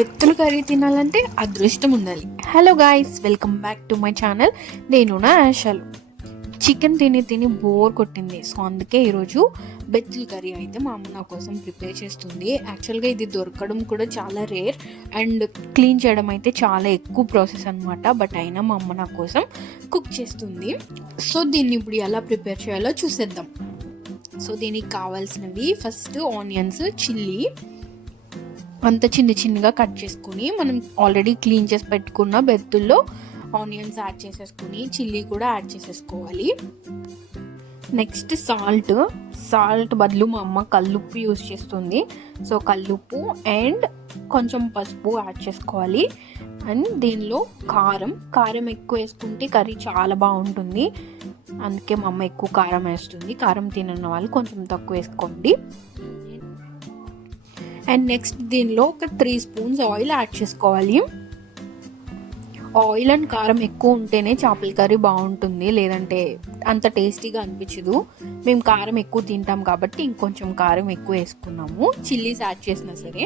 బెత్తులు curry తినాలంటే అదృష్టం ఉండాలి. Hello guys, welcome back to my channel. నేను నా ఆశాలు. చికెన్ తిని బోర్ కొట్టింది. సో అందుకే ఈరోజు బెత్తులు కర్రీ అయితే మా అమ్మ నా కోసం ప్రిపేర్ చేస్తుంది. యాక్చువల్గా ఇది దొరకడం కూడా చాలా రేర్ అండ్ క్లీన్ చేయడం అయితే చాలా ఎక్కువ ప్రాసెస్ అనమాట. బట్ అయినా మా అమ్మ నా కోసం కుక్ చేస్తుంది. సో దీన్ని ఇప్పుడు ఎలా ప్రిపేర్ చేయాలో చూసేద్దాం. సో దీనికి కావాల్సినవి ఫస్ట్ ఆనియన్స్, చిల్లీ అంత చిన్నగా కట్ చేసుకుని మనం ఆల్రెడీ క్లీన్ చేసి పెట్టుకున్న బెత్తుల్లో ఆనియన్స్ యాడ్ చేసేసుకుని చిల్లీ కూడా యాడ్ చేసేసుకోవాలి. నెక్స్ట్ సాల్ట్ బదులు మా అమ్మ కల్లుప్పు యూస్ చేస్తుంది. సో కల్లుప్పు అండ్ కొంచెం పసుపు యాడ్ చేసుకోవాలి. అండ్ దీనిలో కారం ఎక్కువ వేసుకుంటే కర్రీ చాలా బాగుంటుంది. అందుకే మా అమ్మ ఎక్కువ కారం వేస్తుంది. కారం తినని వాళ్ళు కొంచెం తక్కువ వేసుకోండి. అండ్ నెక్స్ట్ దీనిలో ఒక 3 స్పూన్స్ ఆయిల్ యాడ్ చేసుకోవాలి. ఆయిల్ అండ్ కారం ఎక్కువ ఉంటేనే చేపల కర్రీ బాగుంటుంది, లేదంటే అంత టేస్టీగా అనిపించదు. మేము కారం ఎక్కువ తింటాం కాబట్టి ఇంకొంచెం కారం ఎక్కువ వేసుకున్నాము, చిల్లీస్ యాడ్ చేసినా సరే.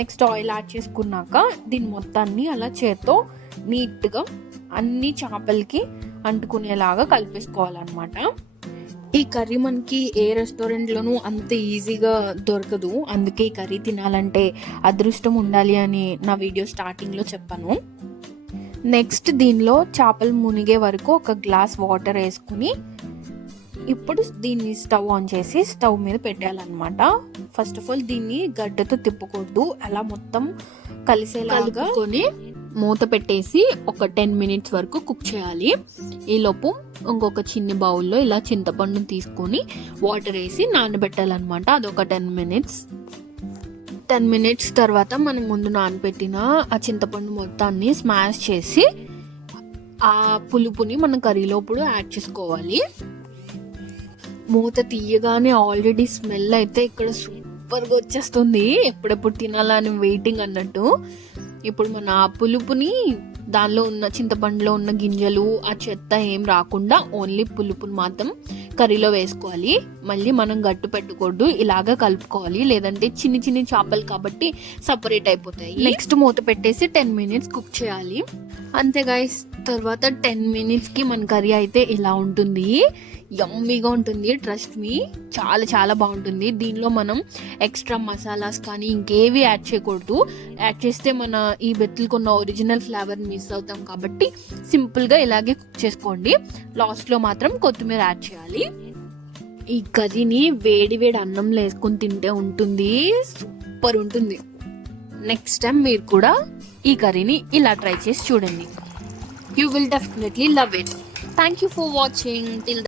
నెక్స్ట్ ఆయిల్ యాడ్ చేసుకున్నాక దీని మొత్తాన్ని అలా చేత్తో నీట్గా అన్ని చేపలకి అంటుకునేలాగా కలిపేసుకోవాలన్నమాట. ఈ కర్రీ మనకి ఏ రెస్టారెంట్లోనూ అంత ఈజీగా దొరకదు. అందుకే ఈ కర్రీ తినాలంటే అదృష్టం ఉండాలి అని నా వీడియో స్టార్టింగ్లో చెప్పాను. నెక్స్ట్ దీనిలో చేపలు మునిగే వరకు ఒక గ్లాస్ వాటర్ వేసుకుని ఇప్పుడు దీన్ని స్టవ్ ఆన్ చేసి స్టవ్ మీద పెట్టాలన్నమాట. ఫస్ట్ ఆఫ్ ఆల్ దీన్ని గడ్డతో తిప్పకూడదు, అలా మొత్తం కలిసేలాగా మూత పెట్టేసి ఒక 10 మినిట్స్ వరకు కుక్ చేయాలి. ఈలోపు ఇంకొక చిన్న బౌల్లో ఇలా చింతపండుని తీసుకొని వాటర్ వేసి నానబెట్టాలన్నమాట. అదొక 10 మినిట్స్ తర్వాత మనం ముందు నానబెట్టిన ఆ చింతపండు మొత్తాన్ని స్మాష్ చేసి ఆ పులుపుని మనం కర్రీలోప్పుడు యాడ్ చేసుకోవాలి. మూత తీయగానే ఆల్రెడీ స్మెల్ అయితే ఇక్కడ సూపర్గా వచ్చేస్తుంది. ఎప్పుడెప్పుడు తినాలని వెయిటింగ్ అన్నట్టు. ఇప్పుడు మన ఆ పులుపుని దానిలో ఉన్న చింతపండులో ఉన్న గింజలు ఆ చెత్త ఏం రాకుండా ఓన్లీ పులుపుని మాత్రం కర్రీలో వేసుకోవాలి. మళ్ళీ మనం గట్టు పెట్టకూడదు, ఇలాగా కలుపుకోవాలి, లేదంటే చిన్ని చేపలు కాబట్టి సపరేట్ అయిపోతాయి. నెక్స్ట్ మూత పెట్టేసి 10 మినిట్స్ కుక్ చేయాలి. అంతే గైస్, తర్వాత 10 మినిట్స్కి మన కర్రీ అయితే ఇలా ఉంటుంది. యమ్మీగా ఉంటుంది, ట్రస్ట్ మీ, చాలా బాగుంటుంది. దీనిలో మనం ఎక్స్ట్రా మసాలాస్ కానీ ఇంకేవి యాడ్ చేయకూడదు. యాడ్ చేస్తే మన ఈ బెత్తులకున్న ఒరిజినల్ ఫ్లేవర్ మిస్ అవుతాం కాబట్టి సింపుల్గా ఇలాగే కుక్ చేసుకోండి. లాస్ట్లో మాత్రం కొత్తిమీర యాడ్ చేయాలి. ఈ కర్రీని వేడి అన్నంలో వేసుకొని తింటే ఉంటుంది, సూపర్ ఉంటుంది. నెక్స్ట్ టైం మీరు కూడా ఈ కర్రీని ఇలా ట్రై చేసి చూడండి. You will definitely love it. Thank you for watching. Till